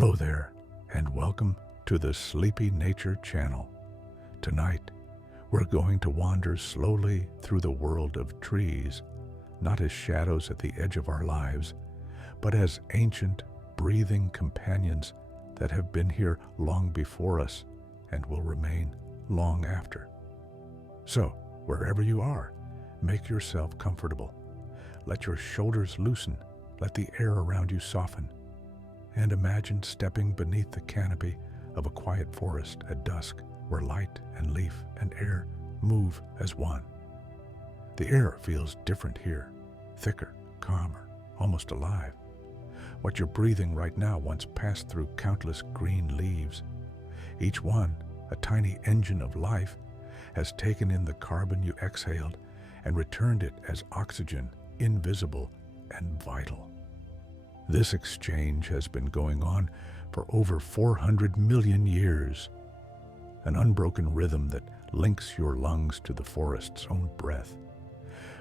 Hello there, and welcome to the Sleepy Nature Channel. Tonight, we're going to wander slowly through the world of trees, not as shadows at the edge of our lives, but as ancient, breathing companions that have been here long before us and will remain long after. So, wherever you are, make yourself comfortable. Let your shoulders loosen, let the air around you soften, and imagine stepping beneath the canopy of a quiet forest at dusk where light and leaf and air move as one. The air feels different here, thicker, calmer, almost alive. What you're breathing right now once passed through countless green leaves. Each one, a tiny engine of life, has taken in the carbon you exhaled and returned it as oxygen, invisible and vital. This exchange has been going on for over 400 million years, an unbroken rhythm that links your lungs to the forest's own breath.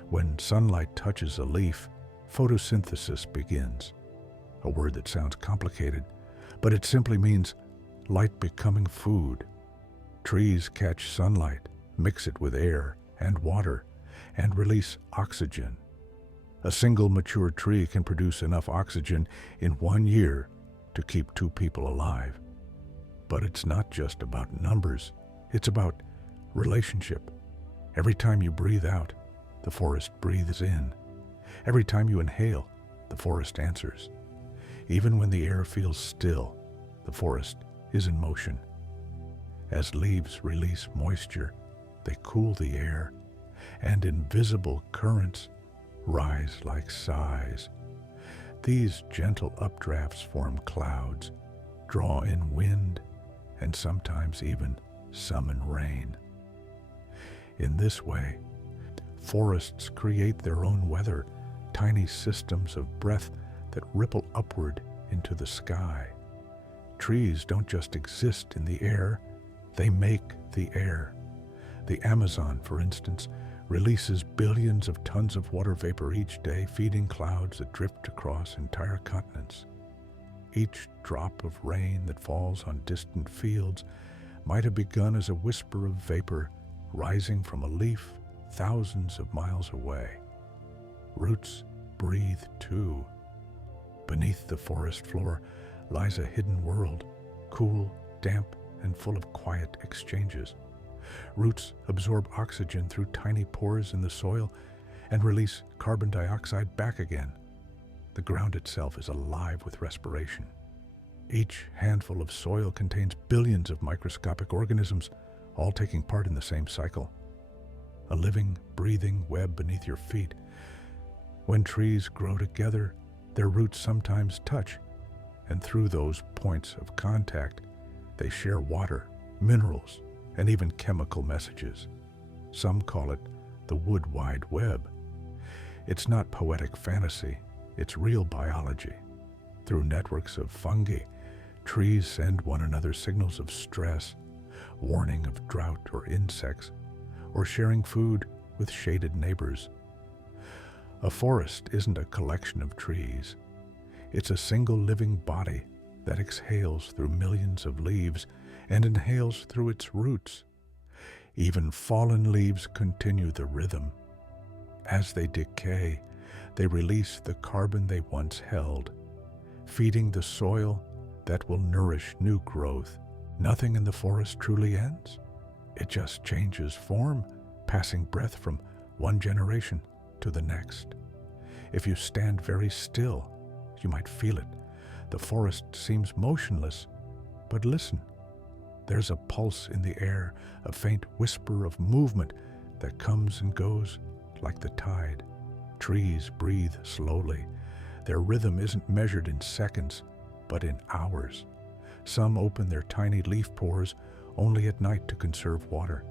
When sunlight touches a leaf, photosynthesis begins, a word that sounds complicated, but it simply means light becoming food. Trees catch sunlight, mix it with air and water, and release oxygen. A single mature tree can produce enough oxygen in 1 year to keep 2 people alive. But it's not just about numbers, it's about relationship. Every time you breathe out, the forest breathes in. Every time you inhale, the forest answers. Even when the air feels still, the forest is in motion. As leaves release moisture, they cool the air, and invisible currents rise like sighs. These gentle updrafts form clouds, draw in wind, and sometimes even summon rain. In this way, forests create their own weather, tiny systems of breath that ripple upward into the sky. Trees don't just exist in the air, they make the air. The Amazon, for instance, releases billions of tons of water vapor each day, feeding clouds that drift across entire continents. Each drop of rain that falls on distant fields might have begun as a whisper of vapor rising from a leaf thousands of miles away. Roots breathe too. Beneath the forest floor lies a hidden world, cool, damp, and full of quiet exchanges. Roots absorb oxygen through tiny pores in the soil and release carbon dioxide back again. The ground itself is alive with respiration. Each handful of soil contains billions of microscopic organisms, all taking part in the same cycle. A living, breathing web beneath your feet. When trees grow together, their roots sometimes touch, and through those points of contact, they share water, minerals, and even chemical messages. Some call it the wood wide web. It's not poetic fantasy, it's real biology. Through networks of fungi, trees send one another signals of stress, warning of drought or insects, or sharing food with shaded neighbors. A forest isn't a collection of trees. It's a single living body that exhales through millions of leaves and inhales through its roots. Even fallen leaves continue the rhythm. As they decay, they release the carbon they once held, feeding the soil that will nourish new growth. Nothing in the forest truly ends. It just changes form, passing breath from one generation to the next. If you stand very still, you might feel it. The forest seems motionless, but listen. There's a pulse in the air, a faint whisper of movement that comes and goes like the tide. Trees breathe slowly. Their rhythm isn't measured in seconds, but in hours. Some open their tiny leaf pores only at night to conserve water.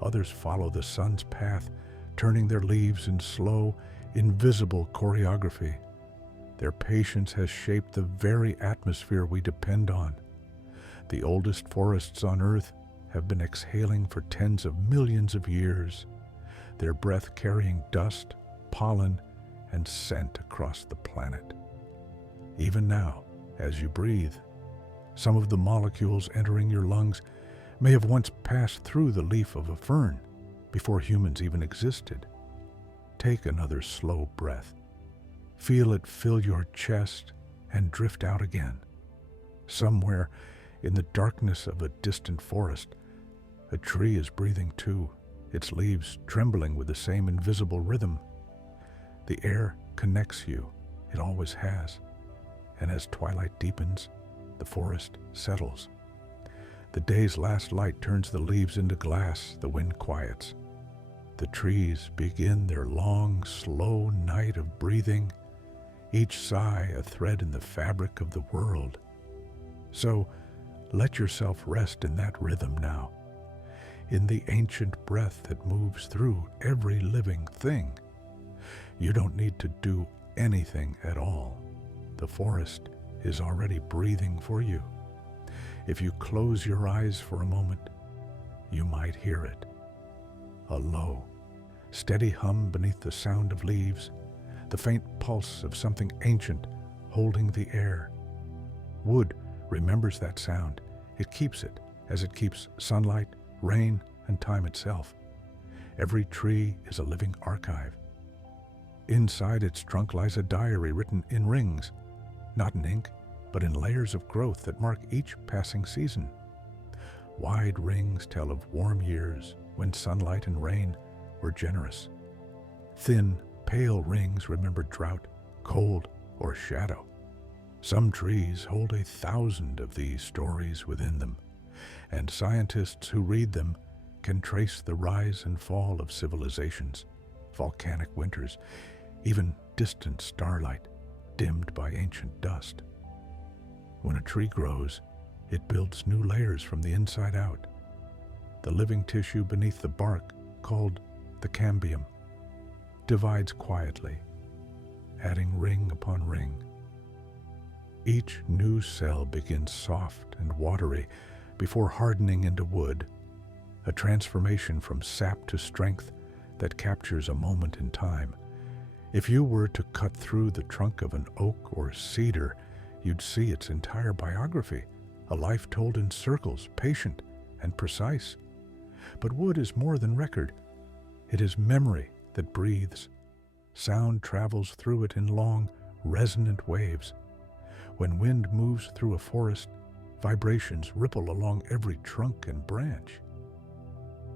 Others follow the sun's path, turning their leaves in slow, invisible choreography. Their patience has shaped the very atmosphere we depend on. The oldest forests on Earth have been exhaling for tens of millions of years, their breath carrying dust, pollen, and scent across the planet. Even now, as you breathe, Some of the molecules entering your lungs may have once passed through the leaf of a fern before humans even existed. Take another slow breath. Feel it fill your chest and drift out again. Somewhere in the darkness of a distant forest, a tree is breathing too, its leaves trembling with the same invisible rhythm. The air connects you, it always has, and as twilight deepens, the forest settles. The day's last light turns the leaves into glass, the wind quiets. The trees begin their long, slow night of breathing, each sigh a thread in the fabric of the world. So let yourself rest in that rhythm now, in the ancient breath that moves through every living thing. You don't need to do anything at all. The forest is already breathing for you. If you close your eyes for a moment, you might hear it. A low, steady hum beneath the sound of leaves, the faint pulse of something ancient holding the air. Wood remembers that sound. It keeps it, as it keeps sunlight, rain, and time itself. Every tree is a living archive. Inside its trunk lies a diary written in rings, not in ink, but in layers of growth that mark each passing season. Wide rings tell of warm years when sunlight and rain were generous. Thin, pale rings remember drought, cold, or shadow. Some trees hold 1,000 of these stories within them, and scientists who read them can trace the rise and fall of civilizations, volcanic winters, even distant starlight dimmed by ancient dust. When a tree grows, it builds new layers from the inside out. The living tissue beneath the bark, called the cambium, divides quietly, adding ring upon ring. Each new cell begins soft and watery before hardening into wood, a transformation from sap to strength that captures a moment in time. If you were to cut through the trunk of an oak or cedar, you'd see its entire biography, a life told in circles, patient and precise. But wood is more than record. It is memory that breathes. Sound travels through it in long, resonant waves. When wind moves through a forest, vibrations ripple along every trunk and branch.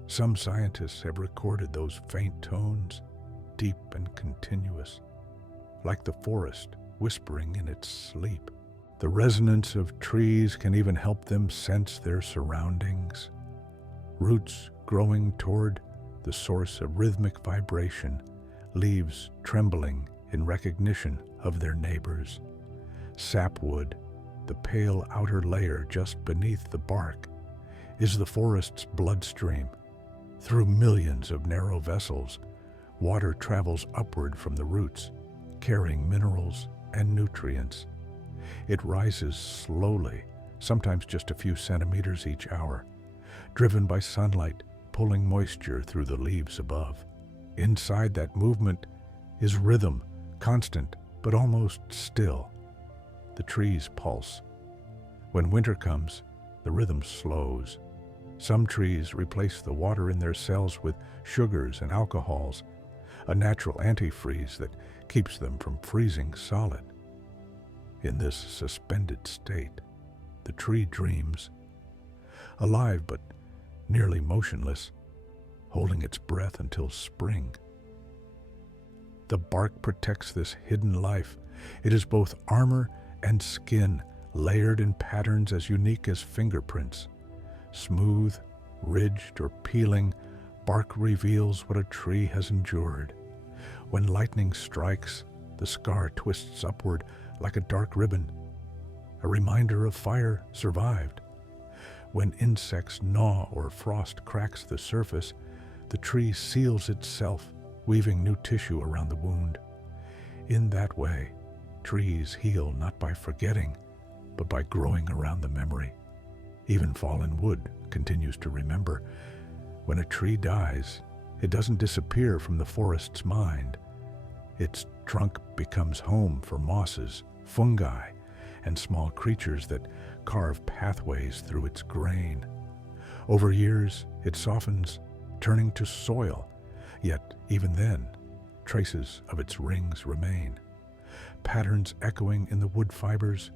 Some scientists have recorded those faint tones, deep and continuous, like the forest whispering in its sleep. The resonance of trees can even help them sense their surroundings. Roots growing toward the source of rhythmic vibration, leaves trembling in recognition of their neighbors. Sapwood, the pale outer layer just beneath the bark, is the forest's bloodstream. Through millions of narrow vessels, water travels upward from the roots, carrying minerals and nutrients. It rises slowly, sometimes just a few centimeters each hour, driven by sunlight pulling moisture through the leaves above. Inside that movement is rhythm, constant but almost still. The trees pulse. When winter comes, the rhythm slows. Some trees replace the water in their cells with sugars and alcohols, a natural antifreeze that keeps them from freezing solid. In this suspended state, the tree dreams, alive but nearly motionless, holding its breath until spring. The bark protects this hidden life. It is both armor and skin, layered in patterns as unique as fingerprints. Smooth, ridged, or peeling, bark reveals what a tree has endured. When lightning strikes, the scar twists upward like a dark ribbon, a reminder of fire survived. When insects gnaw or frost cracks the surface, the tree seals itself, weaving new tissue around the wound. In that way, trees heal not by forgetting, but by growing around the memory. Even fallen wood continues to remember. When a tree dies, it doesn't disappear from the forest's mind. Its trunk becomes home for mosses, fungi, and small creatures that carve pathways through its grain. Over years, it softens, turning to soil, yet even then, traces of its rings remain. Patterns echoing in the wood fibers,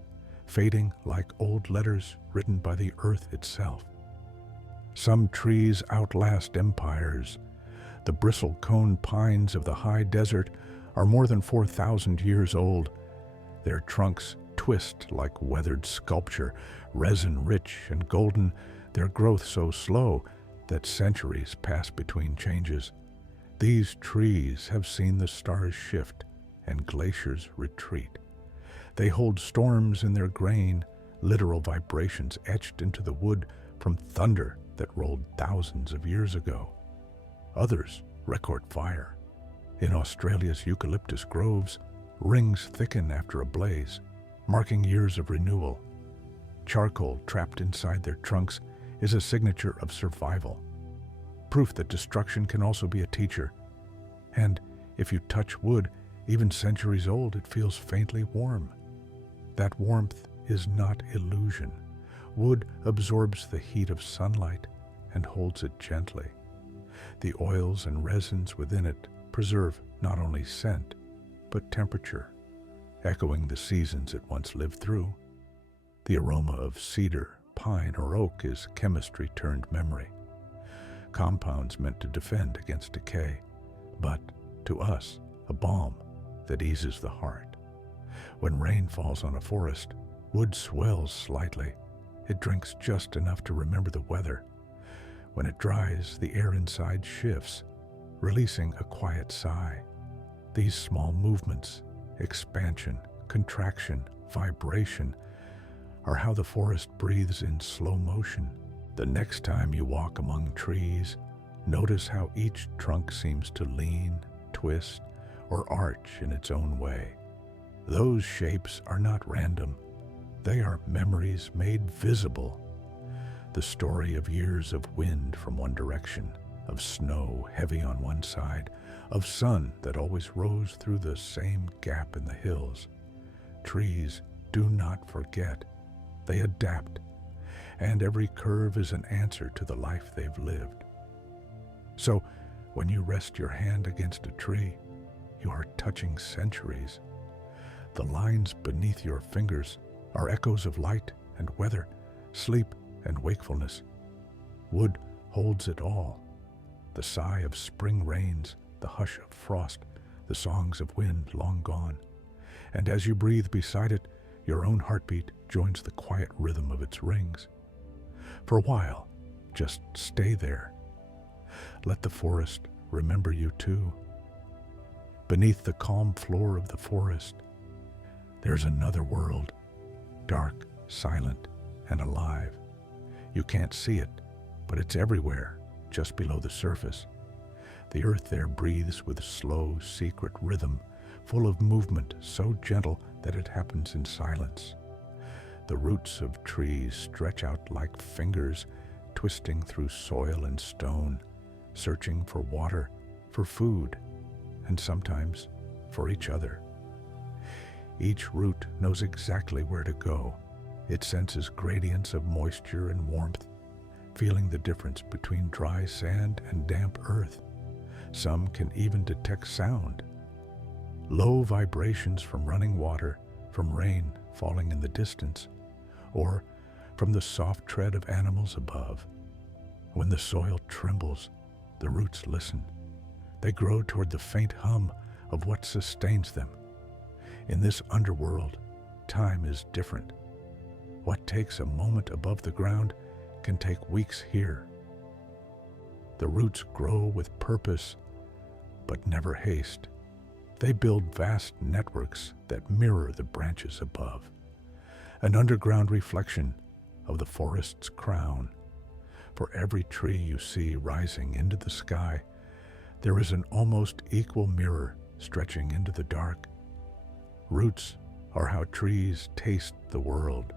fading like old letters written by the earth itself. Some trees outlast empires. The bristle-cone pines of the high desert are more than 4,000 years old. Their trunks twist like weathered sculpture, resin-rich and golden, their growth so slow that centuries pass between changes. These trees have seen the stars shift and glaciers retreat. They hold storms in their grain, literal vibrations etched into the wood from thunder that rolled thousands of years ago. Others record fire. In Australia's eucalyptus groves, rings thicken after a blaze, marking years of renewal. Charcoal trapped inside their trunks is a signature of survival, proof that destruction can also be a teacher. And if you touch wood, even centuries old, it feels faintly warm. That warmth is not illusion. Wood absorbs the heat of sunlight and holds it gently. The oils and resins within it preserve not only scent, but temperature, echoing the seasons it once lived through. The aroma of cedar, pine, or oak is chemistry turned memory. Compounds meant to defend against decay, but to us, a balm that eases the heart. When rain falls on a forest, wood swells slightly. It drinks just enough to remember the weather. When it dries, the air inside shifts, releasing a quiet sigh. These small movements, expansion, contraction, vibration, are how the forest breathes in slow motion. The next time you walk among trees, notice how each trunk seems to lean, twist, or arch in its own way. Those shapes are not random. They are memories made visible. The story of years of wind from one direction, of snow heavy on one side, of sun that always rose through the same gap in the hills. Trees do not forget. They adapt, and every curve is an answer to the life they've lived. So, when you rest your hand against a tree, you are touching centuries. The lines beneath your fingers are echoes of light and weather, sleep and wakefulness. Wood holds it all. The sigh of spring rains, the hush of frost, the songs of wind long gone. And as you breathe beside it, your own heartbeat joins the quiet rhythm of its rings. For a while, just stay there. Let the forest remember you too. Beneath the calm floor of the forest, there's another world, dark, silent, and alive. You can't see it, but it's everywhere, just below the surface. The earth there breathes with slow, secret rhythm, full of movement so gentle that it happens in silence. The roots of trees stretch out like fingers, twisting through soil and stone, searching for water, for food, and sometimes for each other. Each root knows exactly where to go. It senses gradients of moisture and warmth, feeling the difference between dry sand and damp earth. Some can even detect sound. Low vibrations from running water, from rain falling in the distance, or from the soft tread of animals above. When the soil trembles, the roots listen. They grow toward the faint hum of what sustains them. In this underworld, time is different. What takes a moment above the ground can take weeks here. The roots grow with purpose, but never haste. They build vast networks that mirror the branches above, an underground reflection of the forest's crown. For every tree you see rising into the sky, there is an almost equal mirror stretching into the dark. Roots are how trees taste the world.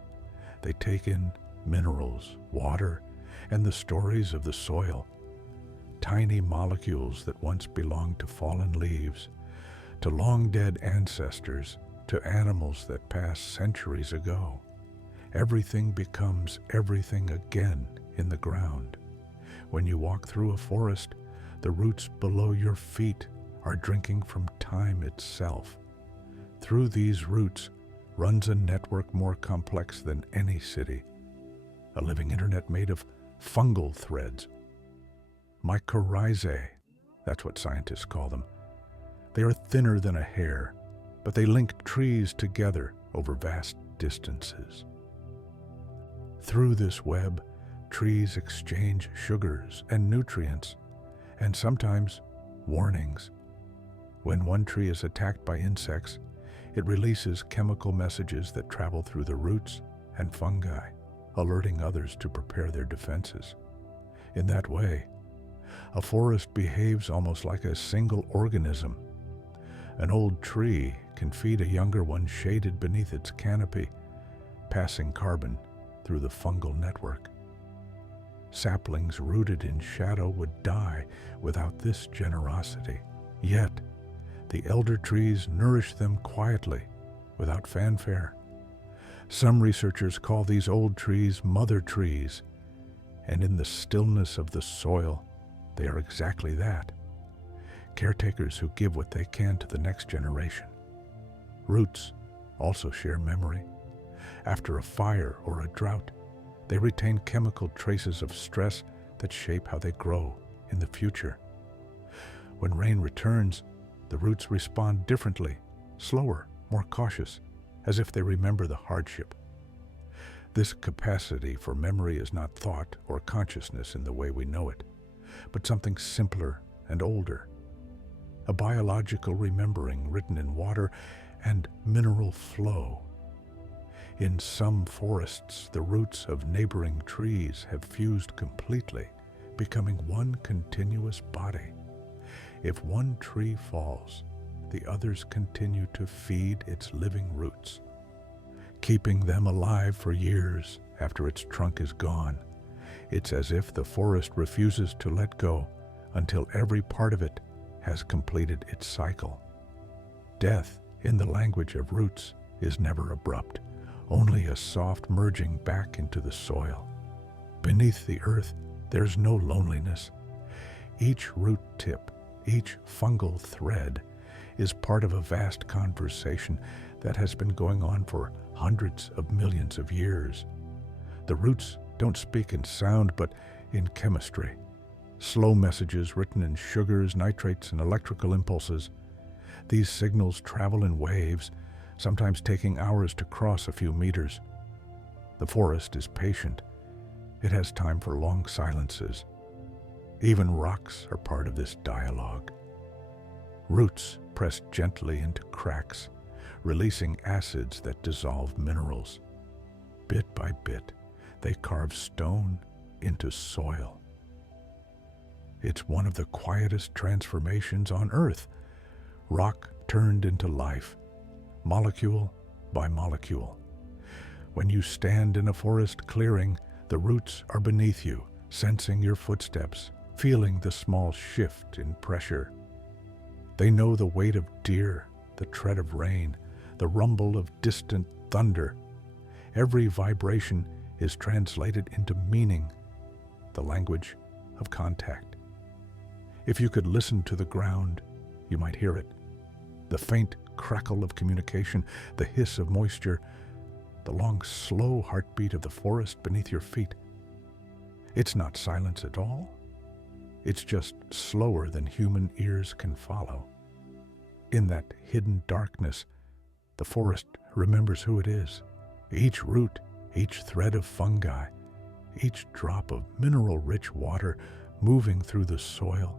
They take in minerals, water, and the stories of the soil. Tiny molecules that once belonged to fallen leaves, to long-dead ancestors, to animals that passed centuries ago. everything becomes everything again in the ground. When you walk through a forest, the roots below your feet are drinking from time itself. Through these roots runs a network more complex than any city, a living internet made of fungal threads. Mycorrhizae, that's what scientists call them. They are thinner than a hair, but they link trees together over vast distances. Through this web, trees exchange sugars and nutrients, and sometimes warnings. When one tree is attacked by insects, it releases chemical messages that travel through the roots and fungi, alerting others to prepare their defenses. In that way, a forest behaves almost like a single organism. An old tree can feed a younger one shaded beneath its canopy, passing carbon through the fungal network. Saplings rooted in shadow would die without this generosity. Yet, the elder trees nourish them quietly, without fanfare. Some researchers call these old trees mother trees, and in the stillness of the soil, they are exactly that. Caretakers who give what they can to the next generation. Roots also share memory. After a fire or a drought, they retain chemical traces of stress that shape how they grow in the future. When rain returns, the roots respond differently, slower, more cautious, as if they remember the hardship. This capacity for memory is not thought or consciousness in the way we know it, but something simpler and older. A biological remembering written in water and mineral flow. In some forests, the roots of neighboring trees have fused completely, becoming one continuous body. If one tree falls, the others continue to feed its living roots, keeping them alive for years after its trunk is gone. It's as if the forest refuses to let go until every part of it has completed its cycle. Death, in the language of roots, is never abrupt, only a soft merging back into the soil. Beneath the earth, there's no loneliness. Each root tip, each fungal thread, is part of a vast conversation that has been going on for hundreds of millions of years. The roots don't speak in sound, but in chemistry. Slow messages written in sugars, nitrates, and electrical impulses. These signals travel in waves, sometimes taking hours to cross a few meters. The forest is patient. It has time for long silences. Even rocks are part of this dialogue. Roots press gently into cracks, releasing acids that dissolve minerals. Bit by bit, they carve stone into soil. It's one of the quietest transformations on Earth. Rock turned into life, molecule by molecule. When you stand in a forest clearing, the roots are beneath you, sensing your footsteps, feeling the small shift in pressure. They know the weight of deer, the tread of rain, the rumble of distant thunder. Every vibration is translated into meaning, the language of contact. If you could listen to the ground, you might hear it. The faint crackle of communication, the hiss of moisture, the long, slow heartbeat of the forest beneath your feet. It's not silence at all. It's just slower than human ears can follow. In that hidden darkness, the forest remembers who it is. Each root, each thread of fungi, each drop of mineral-rich water moving through the soil.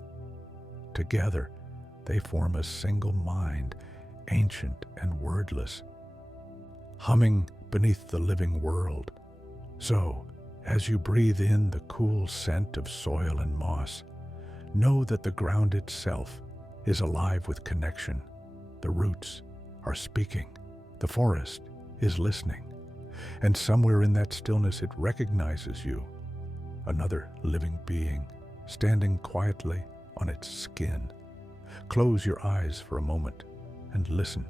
Together, they form a single mind, ancient and wordless, humming beneath the living world. So, as you breathe in the cool scent of soil and moss, know that the ground itself is alive with connection. The roots are speaking. The forest is listening. And somewhere in that stillness it recognizes you, another living being, standing quietly on its skin. Close your eyes for a moment and listen.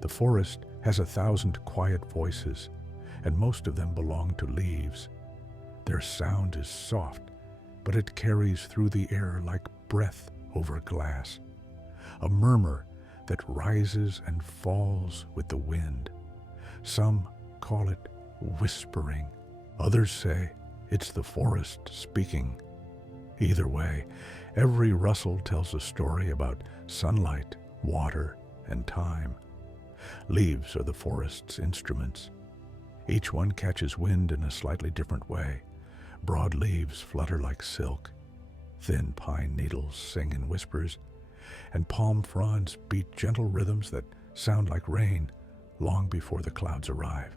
The forest has 1,000 quiet voices, and most of them belong to leaves. Their sound is soft, but it carries through the air like breath over glass, a murmur that rises and falls with the wind. Some call it whispering. Others say it's the forest speaking. Either way, every rustle tells a story about sunlight, water, and time. Leaves are the forest's instruments. Each one catches wind in a slightly different way. Broad leaves flutter like silk. Thin pine needles sing in whispers, and palm fronds beat gentle rhythms that sound like rain long before the clouds arrive.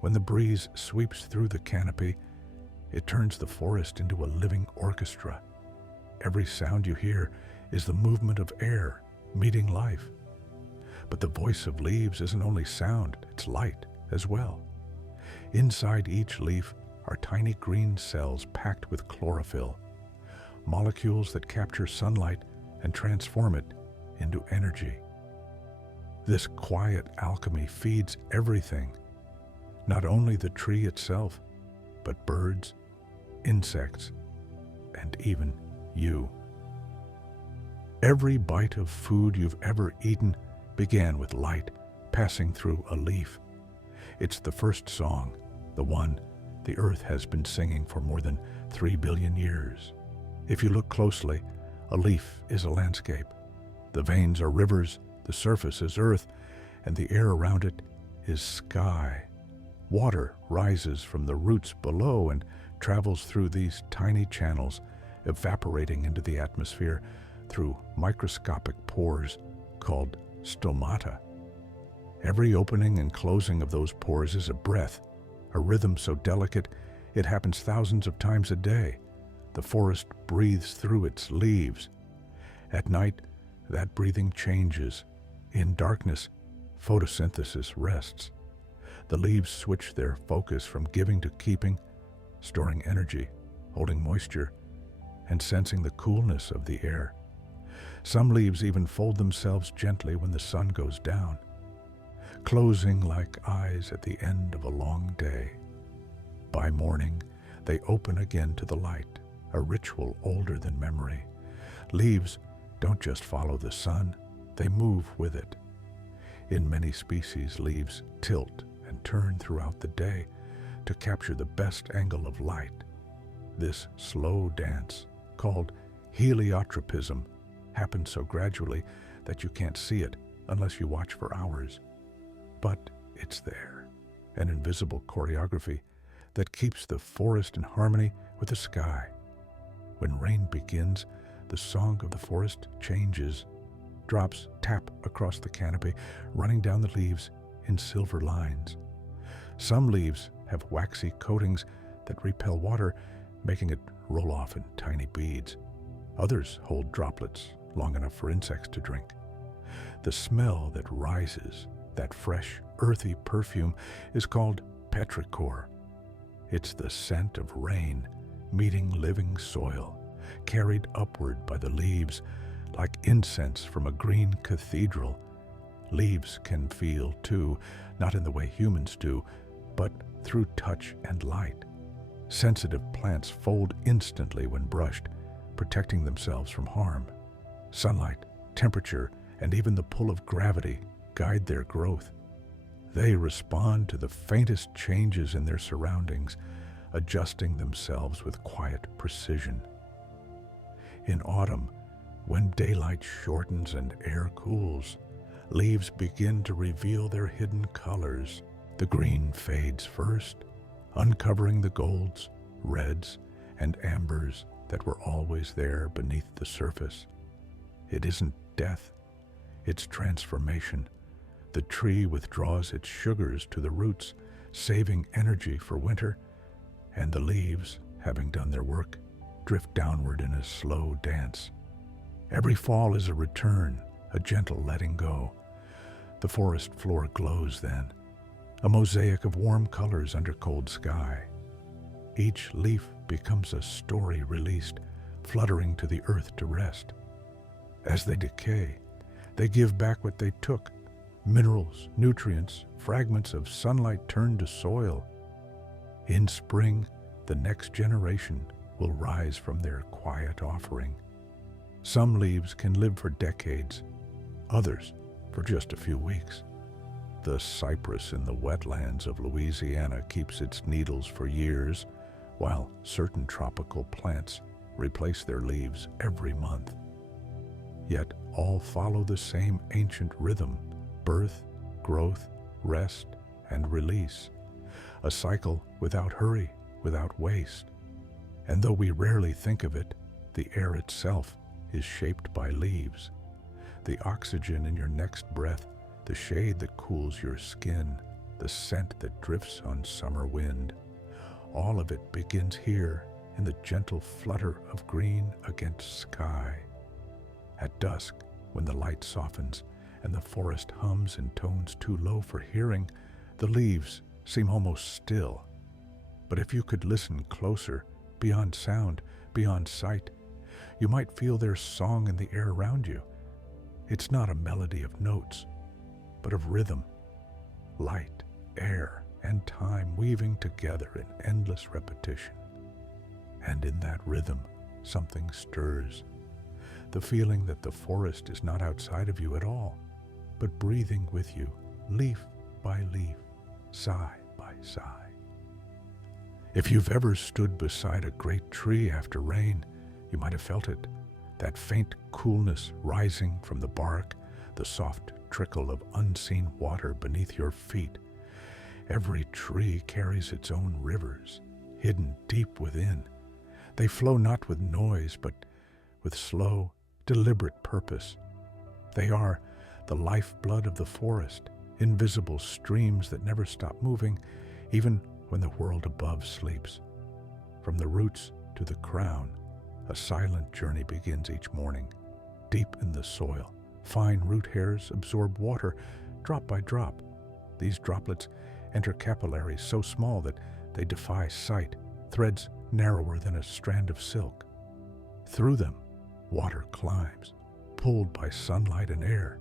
When the breeze sweeps through the canopy, it turns the forest into a living orchestra. Every sound you hear is the movement of air meeting life. But the voice of leaves isn't only sound, it's light as well. Inside each leaf are tiny green cells packed with chlorophyll, molecules that capture sunlight and transform it into energy. This quiet alchemy feeds everything, not only the tree itself, but birds, insects, and even you. Every bite of food you've ever eaten began with light passing through a leaf. It's the first song, the one the earth has been singing for more than 3 billion years. If you look closely, a leaf is a landscape. The veins are rivers, the surface is earth, and the air around it is sky. Water rises from the roots below and travels through these tiny channels, evaporating into the atmosphere through microscopic pores called stomata. Every opening and closing of those pores is a breath, a rhythm so delicate it happens thousands of times a day. The forest breathes through its leaves. At night, that breathing changes. In darkness, photosynthesis rests. The leaves switch their focus from giving to keeping, storing energy, holding moisture, and sensing the coolness of the air. Some leaves even fold themselves gently when the sun goes down, closing like eyes at the end of a long day. By morning, they open again to the light, a ritual older than memory. Leaves don't just follow the sun, they move with it. In many species, leaves tilt and turn throughout the day to capture the best angle of light. This slow dance, called heliotropism, happens so gradually that you can't see it unless you watch for hours. But it's there, an invisible choreography that keeps the forest in harmony with the sky. When rain begins, the song of the forest changes. Drops tap across the canopy, running down the leaves in silver lines. Some leaves have waxy coatings that repel water, making it roll off in tiny beads. Others hold droplets long enough for insects to drink. The smell that rises, that fresh, earthy perfume, is called petrichor. It's the scent of rain meeting living soil, carried upward by the leaves like incense from a green cathedral. Leaves can feel too, not in the way humans do, but through touch and light. Sensitive plants fold instantly when brushed, protecting themselves from harm. Sunlight, temperature, and even the pull of gravity guide their growth. They respond to the faintest changes in their surroundings, adjusting themselves with quiet precision. In autumn, when daylight shortens and air cools, leaves begin to reveal their hidden colors. The green fades first, uncovering the golds, reds, and ambers that were always there beneath the surface. It isn't death, it's transformation. The tree withdraws its sugars to the roots, saving energy for winter, and the leaves, having done their work, drift downward in a slow dance. Every fall is a return, a gentle letting go. The forest floor glows then, a mosaic of warm colors under cold sky. Each leaf becomes a story released, fluttering to the earth to rest. As they decay, they give back what they took, Minerals, nutrients, fragments of sunlight turn to soil. In spring, the next generation will rise from their quiet offering. Some leaves can live for decades, others for just a few weeks. The cypress in the wetlands of Louisiana keeps its needles for years, while certain tropical plants replace their leaves every month. Yet all follow the same ancient rhythm: birth, growth, rest, and release. A cycle without hurry, without waste. And though we rarely think of it, the air itself is shaped by leaves. The oxygen in your next breath, the shade that cools your skin, the scent that drifts on summer wind. All of it begins here in the gentle flutter of green against sky. At dusk, when the light softens and the forest hums in tones too low for hearing, the leaves seem almost still. But if you could listen closer, beyond sound, beyond sight, you might feel their song in the air around you. It's not a melody of notes, but of rhythm, light, air, and time weaving together in endless repetition. And in that rhythm, something stirs. The feeling that the forest is not outside of you at all, but breathing with you, leaf by leaf, sigh by sigh. If you've ever stood beside a great tree after rain, you might have felt it, that faint coolness rising from the bark, the soft trickle of unseen water beneath your feet. Every tree carries its own rivers, hidden deep within. They flow not with noise, but with slow, deliberate purpose. They are the lifeblood of the forest, invisible streams that never stop moving, even when the world above sleeps. From the roots to the crown, a silent journey begins each morning. Deep in the soil, fine root hairs absorb water drop by drop. These droplets enter capillaries so small that they defy sight, threads narrower than a strand of silk. Through them, water climbs, pulled by sunlight and air.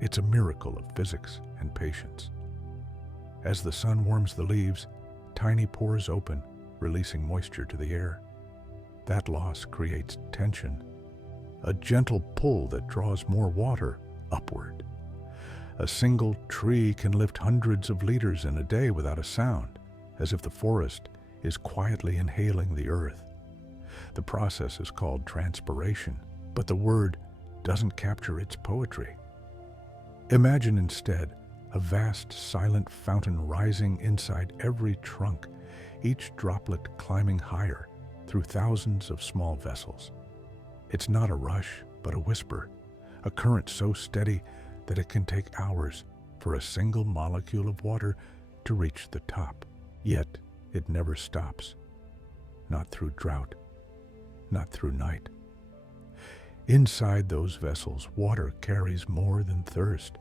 It's a miracle of physics and patience. As the sun warms the leaves, tiny pores open, releasing moisture to the air. That loss creates tension, a gentle pull that draws more water upward. A single tree can lift hundreds of liters in a day without a sound, as if the forest is quietly inhaling the earth. The process is called transpiration, but the word doesn't capture its poetry. Imagine instead a vast silent fountain rising inside every trunk, each droplet climbing higher through thousands of small vessels. It's not a rush, but a whisper, a current so steady that it can take hours for a single molecule of water to reach the top. Yet it never stops, not through drought, not through night. Inside those vessels, water carries more than thirst.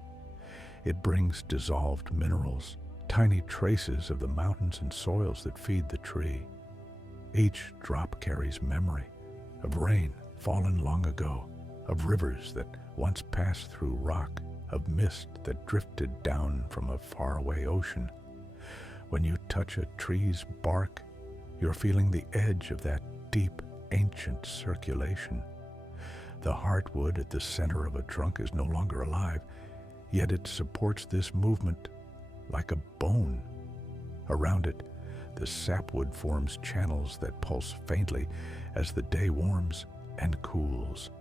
It brings dissolved minerals, tiny traces of the mountains and soils that feed the tree. Each drop carries memory of rain fallen long ago, of rivers that once passed through rock, of mist that drifted down from a faraway ocean. When you touch a tree's bark, you're feeling the edge of that deep, ancient circulation. The heartwood at the center of a trunk is no longer alive, yet it supports this movement like a bone. Around it, the sapwood forms channels that pulse faintly as the day warms and cools.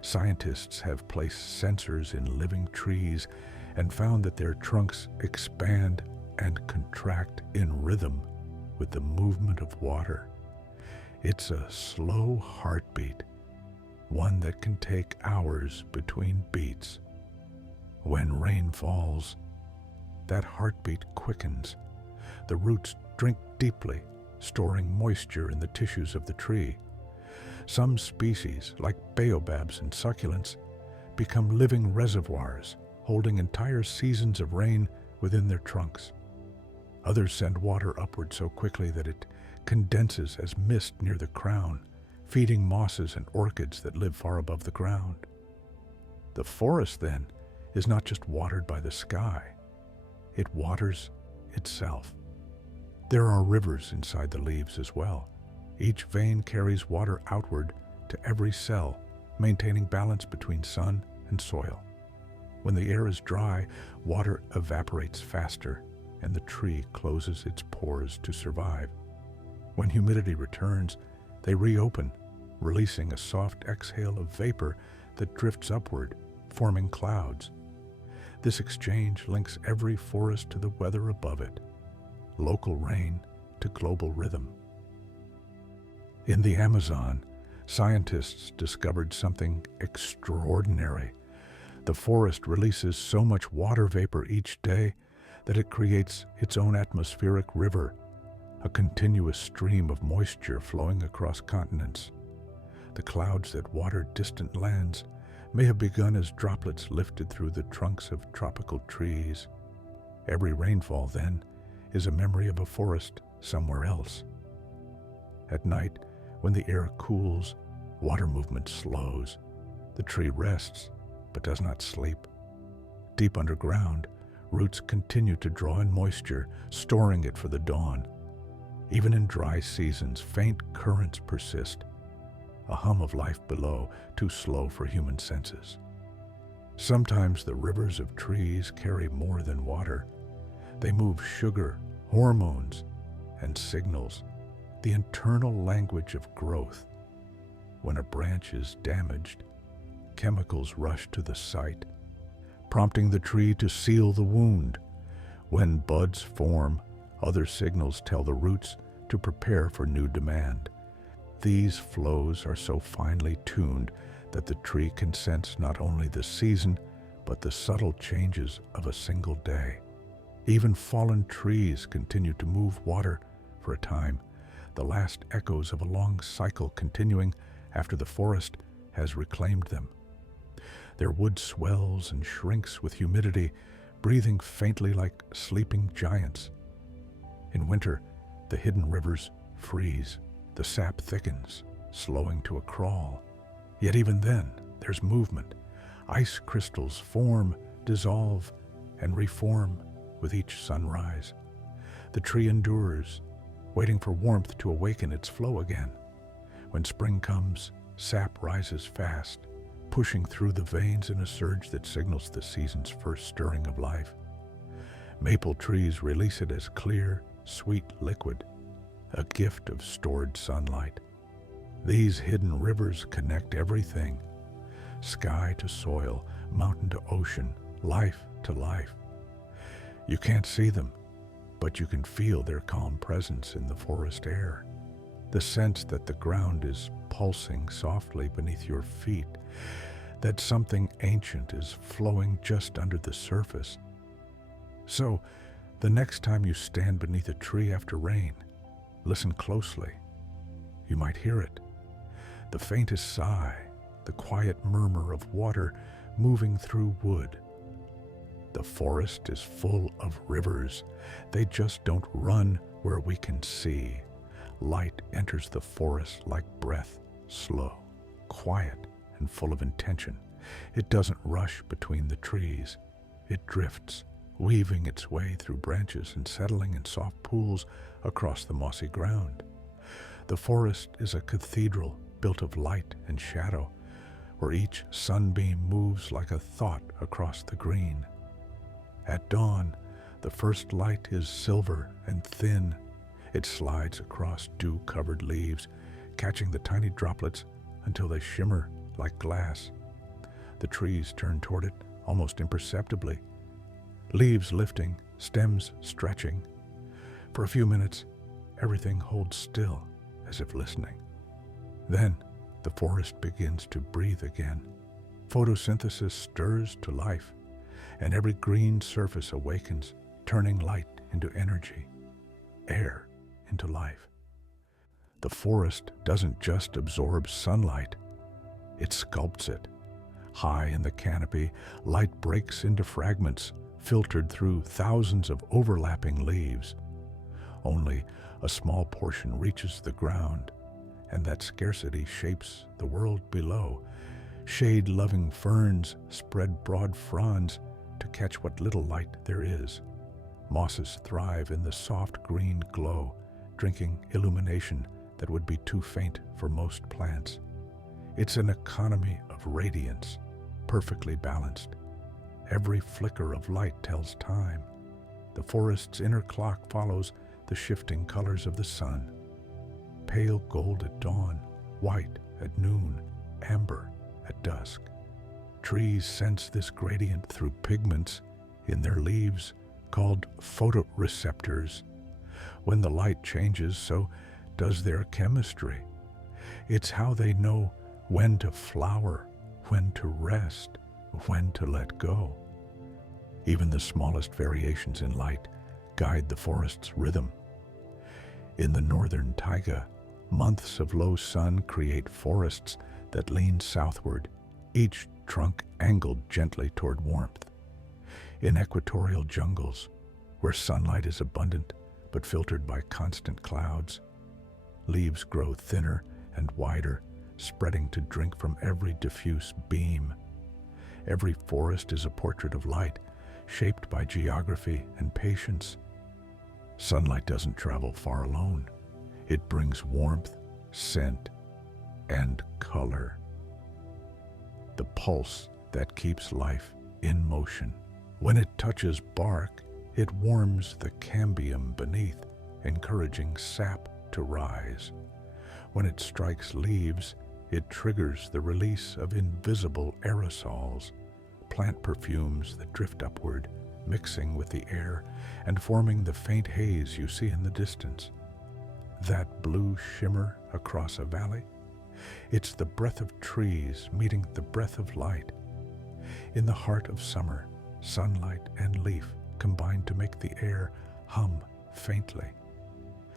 Scientists have placed sensors in living trees and found that their trunks expand and contract in rhythm with the movement of water. It's a slow heartbeat, one that can take hours between beats. When rain falls, that heartbeat quickens. The roots drink deeply, storing moisture in the tissues of the tree. Some species, like baobabs and succulents, become living reservoirs, holding entire seasons of rain within their trunks. Others send water upward so quickly that it condenses as mist near the crown, feeding mosses and orchids that live far above the ground. The forest, then, is not just watered by the sky, it waters itself. There are rivers inside the leaves as well. Each vein carries water outward to every cell, maintaining balance between sun and soil. When the air is dry, water evaporates faster, and the tree closes its pores to survive. When humidity returns, they reopen, releasing a soft exhale of vapor that drifts upward, forming clouds. This exchange links every forest to the weather above it, local rain to global rhythm. In the Amazon, scientists discovered something extraordinary. The forest releases so much water vapor each day that it creates its own atmospheric river, a continuous stream of moisture flowing across continents. The clouds that water distant lands may have begun as droplets lifted through the trunks of tropical trees. Every rainfall, then, is a memory of a forest somewhere else. At night, when the air cools, water movement slows. The tree rests, but does not sleep. Deep underground, roots continue to draw in moisture, storing it for the dawn. Even in dry seasons, faint currents persist, a hum of life below, too slow for human senses. Sometimes the rivers of trees carry more than water. They move sugar, hormones, and signals, the internal language of growth. When a branch is damaged, chemicals rush to the site, prompting the tree to seal the wound. When buds form, other signals tell the roots to prepare for new demand. These flows are so finely tuned that the tree can sense not only the season, but the subtle changes of a single day. Even fallen trees continue to move water for a time, the last echoes of a long cycle continuing after the forest has reclaimed them. Their wood swells and shrinks with humidity, breathing faintly like sleeping giants. In winter, the hidden rivers freeze. The sap thickens, slowing to a crawl. Yet even then, there's movement. Ice crystals form, dissolve, and reform with each sunrise. The tree endures, waiting for warmth to awaken its flow again. When spring comes, sap rises fast, pushing through the veins in a surge that signals the season's first stirring of life. Maple trees release it as clear, sweet liquid, a gift of stored sunlight. These hidden rivers connect everything, sky to soil, mountain to ocean, life to life. You can't see them, but you can feel their calm presence in the forest air. The sense that the ground is pulsing softly beneath your feet, that something ancient is flowing just under the surface. So, the next time you stand beneath a tree after rain, listen closely. You might hear it. The faintest sigh, the quiet murmur of water moving through wood. The forest is full of rivers. They just don't run where we can see. Light enters the forest like breath, slow, quiet, and full of intention. It doesn't rush between the trees. It drifts, weaving its way through branches and settling in soft pools across the mossy ground. The forest is a cathedral built of light and shadow, where each sunbeam moves like a thought across the green. At dawn, the first light is silver and thin. It slides across dew-covered leaves, catching the tiny droplets until they shimmer like glass. The trees turn toward it almost imperceptibly, leaves lifting, stems stretching. For a few minutes, everything holds still, as if listening. Then, the forest begins to breathe again. Photosynthesis stirs to life, and every green surface awakens, turning light into energy, air into life. The forest doesn't just absorb sunlight, it sculpts it. High in the canopy, light breaks into fragments, filtered through thousands of overlapping leaves. Only a small portion reaches the ground, and that scarcity shapes the world below, Shade-loving ferns spread broad fronds to catch what little light there is. Mosses thrive in the soft green glow, drinking illumination that would be too faint for most plants. It's an economy of radiance, perfectly balanced. Every flicker of light tells time. The forest's inner clock follows the shifting colors of the sun. Pale gold at dawn, white at noon, amber at dusk. Trees sense this gradient through pigments in their leaves called photoreceptors. When the light changes, so does their chemistry. It's how they know when to flower, when to rest, when to let go. Even the smallest variations in light guide the forest's rhythm. In the northern taiga, months of low sun create forests that lean southward, each trunk angled gently toward warmth. In equatorial jungles, where sunlight is abundant but filtered by constant clouds, leaves grow thinner and wider, spreading to drink from every diffuse beam. Every forest is a portrait of light, shaped by geography and patience. Sunlight doesn't travel far alone. It brings warmth, scent, and color. The pulse that keeps life in motion. When it touches bark, it warms the cambium beneath, encouraging sap to rise. When it strikes leaves, it triggers the release of invisible aerosols, plant perfumes that drift upward, mixing with the air and forming the faint haze you see in the distance. That blue shimmer across a valley? It's the breath of trees meeting the breath of light. In the heart of summer, sunlight and leaf combine to make the air hum faintly.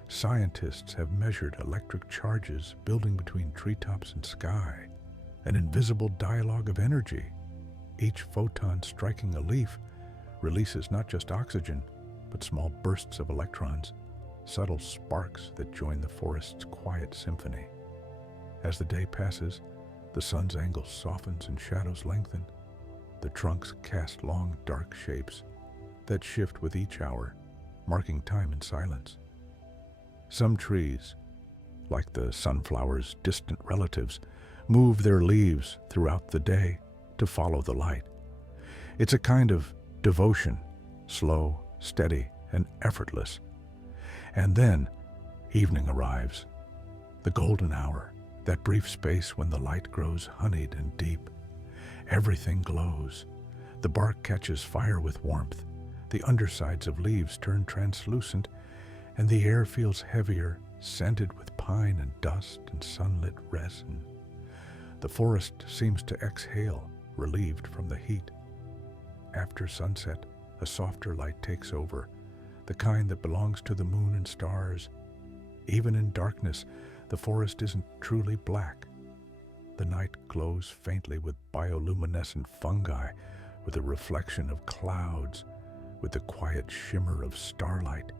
Scientists have measured electric charges building between treetops and sky, an invisible dialogue of energy. Each photon striking a leaf releases not just oxygen, but small bursts of electrons, subtle sparks that join the forest's quiet symphony. As the day passes, the sun's angle softens and shadows lengthen. The trunks cast long, dark shapes that shift with each hour, marking time in silence. Some trees, like the sunflower's distant relatives, move their leaves throughout the day to follow the light. It's a kind of devotion, slow, steady, and effortless. And then evening arrives, the golden hour, that brief space when the light grows honeyed and deep. Everything glows. The bark catches fire with warmth. The undersides of leaves turn translucent, and the air feels heavier, scented with pine and dust and sunlit resin. The forest seems to exhale, relieved from the heat. After sunset, a softer light takes over, the kind that belongs to the moon and stars. Even in darkness, the forest isn't truly black. The night glows faintly with bioluminescent fungi, with the reflection of clouds, with the quiet shimmer of starlight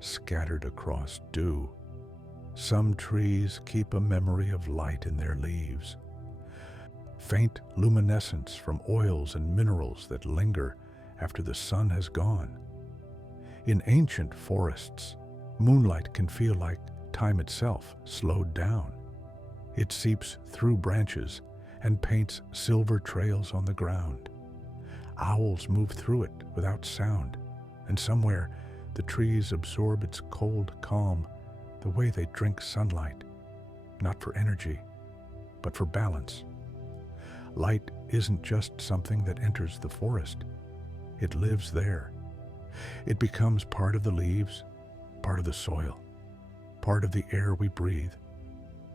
scattered across dew. Some trees keep a memory of light in their leaves. Faint luminescence from oils and minerals that linger after the sun has gone. In ancient forests, moonlight can feel like time itself slowed down. It seeps through branches and paints silver trails on the ground. Owls move through it without sound, and somewhere the trees absorb its cold calm the way they drink sunlight, not for energy, but for balance. Light isn't just something that enters the forest. It lives there. It becomes part of the leaves, part of the soil, part of the air we breathe.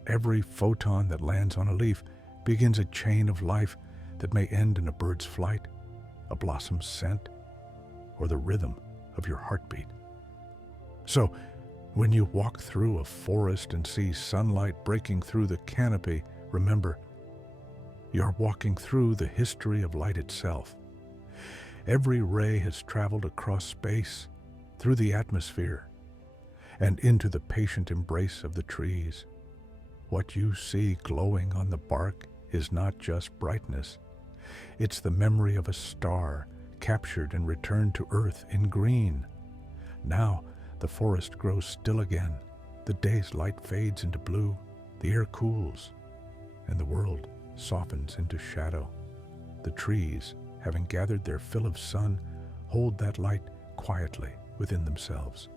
Every photon that lands on a leaf begins a chain of life that may end in a bird's flight, a blossom's scent, or the rhythm of your heartbeat. So, when you walk through a forest and see sunlight breaking through the canopy, remember, you're walking through the history of light itself. Every ray has traveled across space, through the atmosphere, and into the patient embrace of the trees. What you see glowing on the bark is not just brightness. It's the memory of a star captured and returned to Earth in green. Now the forest grows still again. The day's light fades into blue. The air cools, and the world softens into shadow. The trees, having gathered their fill of sun, hold that light quietly within themselves,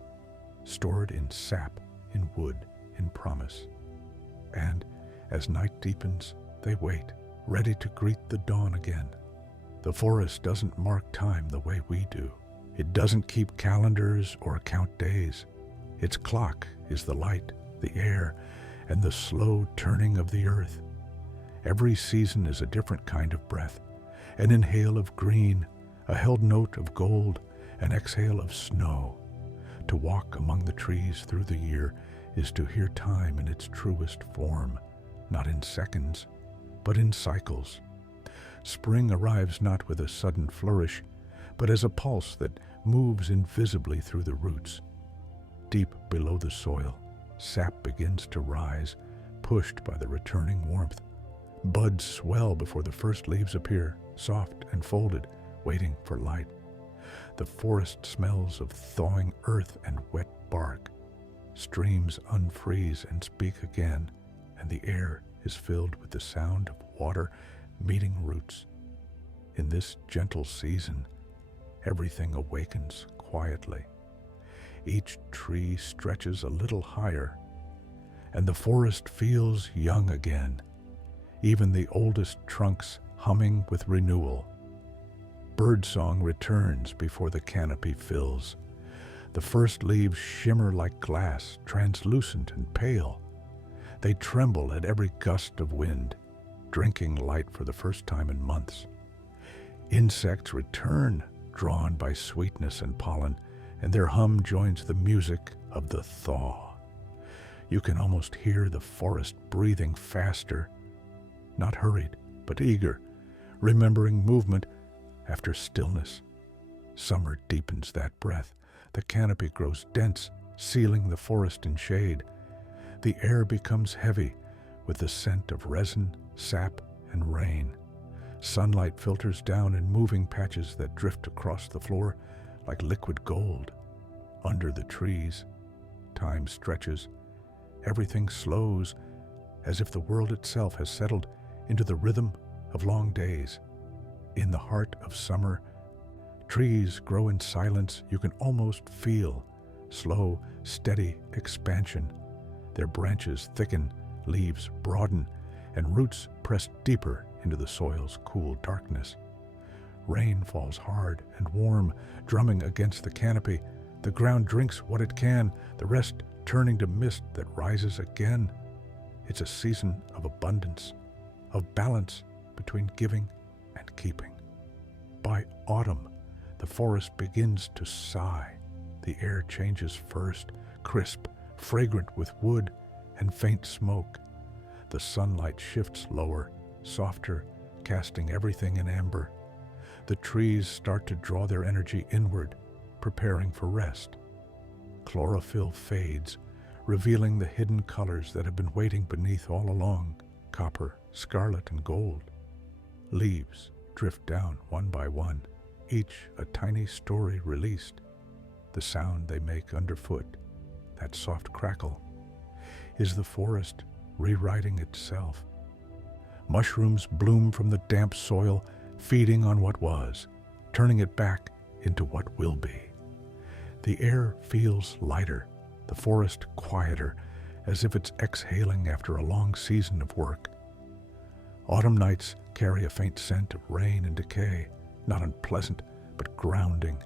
stored in sap, in wood, in promise. And as night deepens, they wait, ready to greet the dawn again. The forest doesn't mark time the way we do. It doesn't keep calendars or count days. Its clock is the light, the air, and the slow turning of the earth. Every season is a different kind of breath, an inhale of green, a held note of gold, an exhale of snow. To walk among the trees through the year is to hear time in its truest form, not in seconds, but in cycles. Spring arrives not with a sudden flourish, but as a pulse that moves invisibly through the roots. Deep below the soil, sap begins to rise, pushed by the returning warmth. Buds swell before the first leaves appear, soft and folded, waiting for light. The forest smells of thawing earth and wet bark. Streams unfreeze and speak again, and the air is filled with the sound of water meeting roots. In this gentle season, everything awakens quietly. Each tree stretches a little higher, and the forest feels young again, even the oldest trunks humming with renewal. Birdsong returns before the canopy fills. The first leaves shimmer like glass, translucent and pale. They tremble at every gust of wind, drinking light for the first time in months. Insects return, drawn by sweetness and pollen, and their hum joins the music of the thaw. You can almost hear the forest breathing faster, not hurried, but eager, remembering movement after stillness. Summer deepens that breath. The canopy grows dense, sealing the forest in shade. The air becomes heavy with the scent of resin, sap, and rain. Sunlight filters down in moving patches that drift across the floor like liquid gold. Under the trees, time stretches. Everything slows, as if the world itself has settled into the rhythm of long days. In the heart of summer, trees grow in silence you can almost feel. Slow, steady expansion. Their branches thicken, leaves broaden, and roots press deeper into the soil's cool darkness. Rain falls hard and warm, drumming against the canopy. The ground drinks what it can, the rest turning to mist that rises again. It's a season of abundance, of balance between giving and keeping. By autumn, the forest begins to sigh. The air changes first, crisp, fragrant with wood and faint smoke. The sunlight shifts lower, softer, casting everything in amber. The trees start to draw their energy inward, preparing for rest. Chlorophyll fades, revealing the hidden colors that have been waiting beneath all along, copper, scarlet, and gold. Leaves drift down one by one, each a tiny story released. The sound they make underfoot, that soft crackle, is the forest rewriting itself. Mushrooms bloom from the damp soil, feeding on what was, turning it back into what will be. The air feels lighter, the forest quieter, as if it's exhaling after a long season of work. Autumn nights carry a faint scent of rain and decay, not unpleasant, but grounding.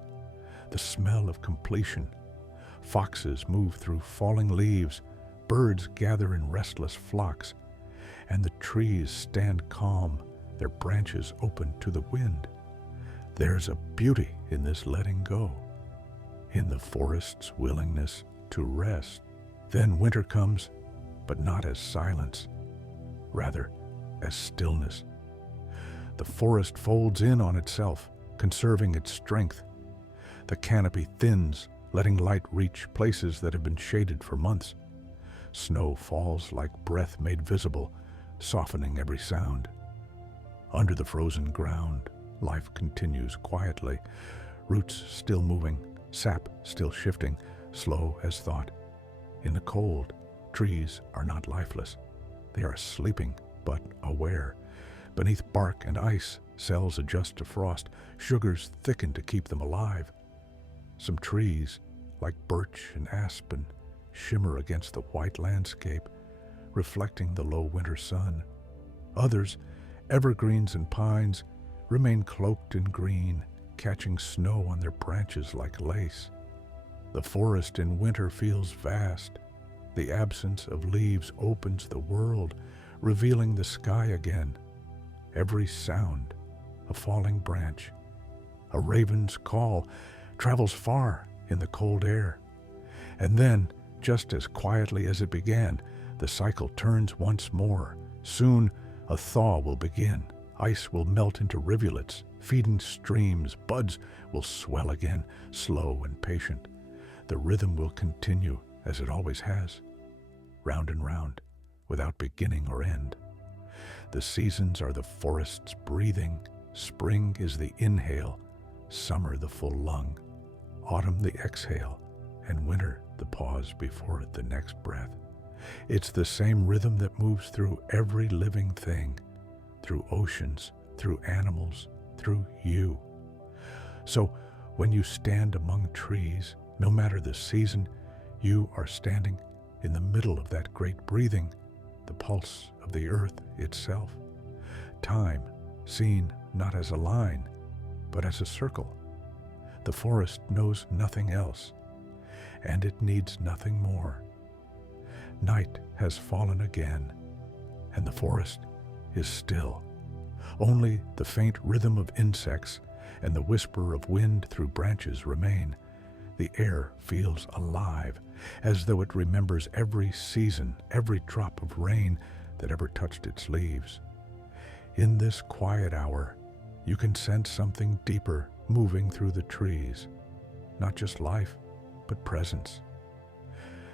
The smell of completion. Foxes move through falling leaves, birds gather in restless flocks, and the trees stand calm, their branches open to the wind. There's a beauty in this letting go, in the forest's willingness to rest. Then winter comes, but not as silence, rather as stillness. The forest folds in on itself, conserving its strength. The canopy thins, letting light reach places that have been shaded for months. Snow falls like breath made visible, softening every sound. Under the frozen ground, life continues quietly, roots still moving, sap still shifting, slow as thought. In the cold, trees are not lifeless. They are sleeping, but aware. Beneath bark and ice, cells adjust to frost, sugars thicken to keep them alive. Some trees, like birch and aspen, shimmer against the white landscape, reflecting the low winter sun. Others, evergreens and pines, remain cloaked in green, catching snow on their branches like lace. The forest in winter feels vast. The absence of leaves opens the world, revealing the sky again. Every sound, a falling branch, a raven's call, travels far in the cold air. And then, just as quietly as it began, the cycle turns once more. Soon, a thaw will begin. Ice will melt into rivulets, feeding streams. Buds will swell again, slow and patient. The rhythm will continue, as it always has, round and round, without beginning or end. The seasons are the forest's breathing. Spring is the inhale, summer the full lung, autumn the exhale, and winter the pause before the next breath. It's the same rhythm that moves through every living thing, through oceans, through animals, through you. So when you stand among trees, no matter the season, you are standing in the middle of that great breathing, the pulse of the earth itself. Time seen not as a line, but as a circle. The forest knows nothing else, and it needs nothing more. Night has fallen again, and the forest is still. Only the faint rhythm of insects and the whisper of wind through branches remain. The air feels alive, as though it remembers every season, every drop of rain that ever touched its leaves. In this quiet hour, you can sense something deeper moving through the trees. Not just life, but presence.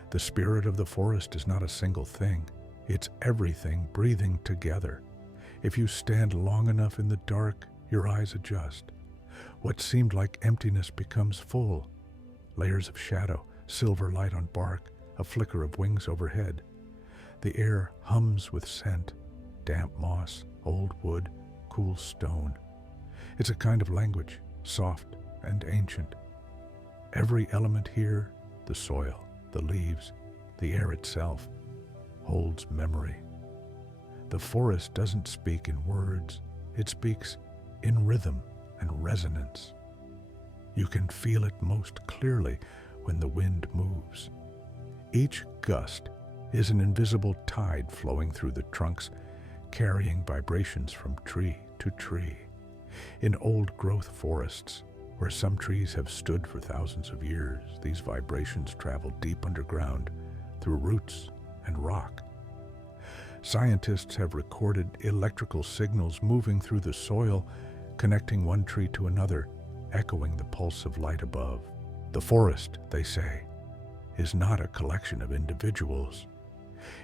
The spirit of the forest is not a single thing. It's everything breathing together. If you stand long enough in the dark, your eyes adjust. What seemed like emptiness becomes full. Layers of shadow, silver light on bark, a flicker of wings overhead. The air hums with scent, damp moss, old wood, cool stone. It's a kind of language, soft and ancient. Every element here, the soil, the leaves, the air itself, holds memory. The forest doesn't speak in words, it speaks in rhythm and resonance. You can feel it most clearly when the wind moves. Each gust is an invisible tide flowing through the trunks, carrying vibrations from tree to tree. In old-growth forests, where some trees have stood for thousands of years, these vibrations travel deep underground through roots and rock. Scientists have recorded electrical signals moving through the soil, connecting one tree to another, echoing the pulse of light above. The forest, they say, is not a collection of individuals.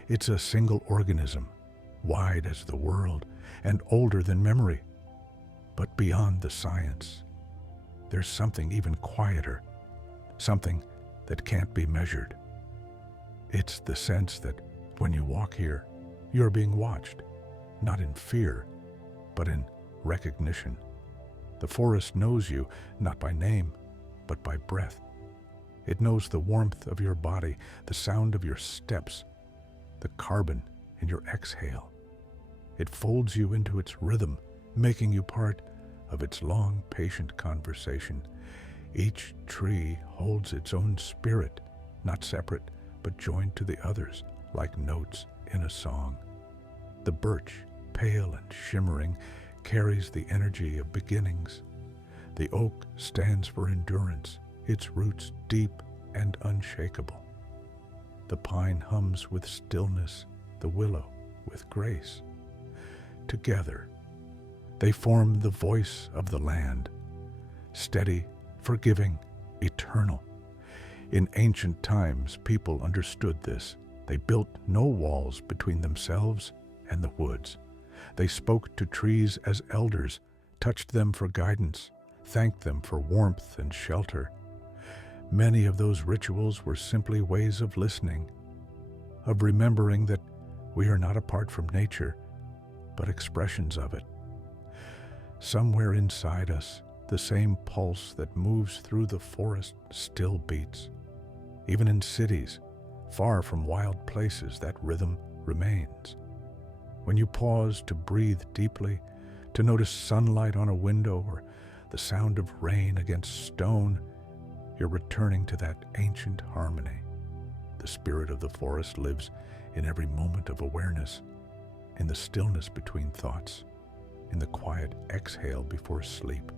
It's a single organism, wide as the world and older than memory. But beyond the science, there's something even quieter, something that can't be measured. It's the sense that when you walk here, you're being watched, not in fear, but in recognition. The forest knows you, not by name, but by breath. It knows the warmth of your body, the sound of your steps, the carbon in your exhale. It folds you into its rhythm, making you part of its long, patient conversation. Each tree holds its own spirit, not separate, but joined to the others, like notes in a song. The birch, pale and shimmering, carries the energy of beginnings. The oak stands for endurance, its roots deep and unshakable. The pine hums with stillness, the willow with grace. Together, they form the voice of the land, steady, forgiving, eternal. In ancient times, people understood this. They built no walls between themselves and the woods. They spoke to trees as elders, touched them for guidance, thanked them for warmth and shelter. Many of those rituals were simply ways of listening, of remembering that we are not apart from nature, but expressions of it. Somewhere inside us, the same pulse that moves through the forest still beats. Even in cities, far from wild places, that rhythm remains. When you pause to breathe deeply, to notice sunlight on a window or the sound of rain against stone, you're returning to that ancient harmony. The spirit of the forest lives in every moment of awareness, in the stillness between thoughts, in the quiet exhale before sleep.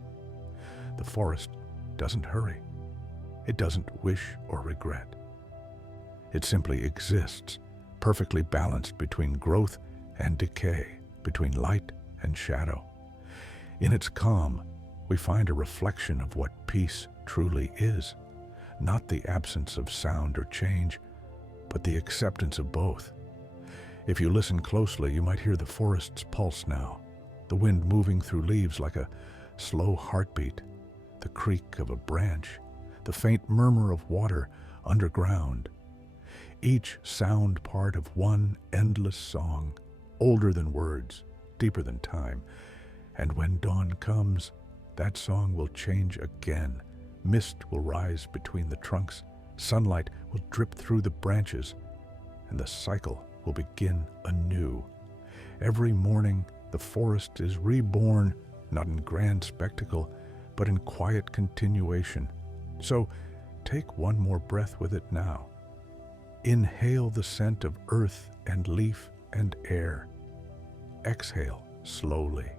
The forest doesn't hurry. It doesn't wish or regret. It simply exists, perfectly balanced between growth and decay, between light and shadow. In its calm, we find a reflection of what peace truly is, not the absence of sound or change, but the acceptance of both. If you listen closely, you might hear the forest's pulse now, the wind moving through leaves like a slow heartbeat, the creak of a branch, the faint murmur of water underground. Each sound part of one endless song, older than words, deeper than time. And when dawn comes, that song will change again. Mist will rise between the trunks, sunlight will drip through the branches, and the cycle will begin anew. Every morning, the forest is reborn, not in grand spectacle, but in quiet continuation. So, take one more breath with it now. Inhale the scent of earth and leaf and air. Exhale slowly.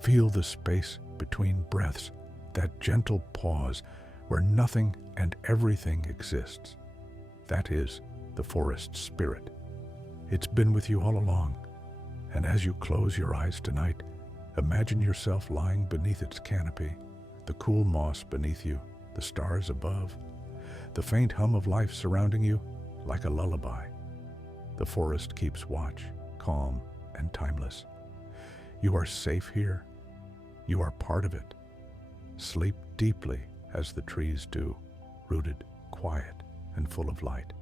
Feel the space between breaths, that gentle pause where nothing and everything exists. That is the forest's spirit. It's been with you all along, and as you close your eyes tonight, imagine yourself lying beneath its canopy, the cool moss beneath you, the stars above, the faint hum of life surrounding you like a lullaby. The forest keeps watch, calm and timeless. You are safe here. You are part of it. Sleep deeply as the trees do, rooted, quiet, and full of light.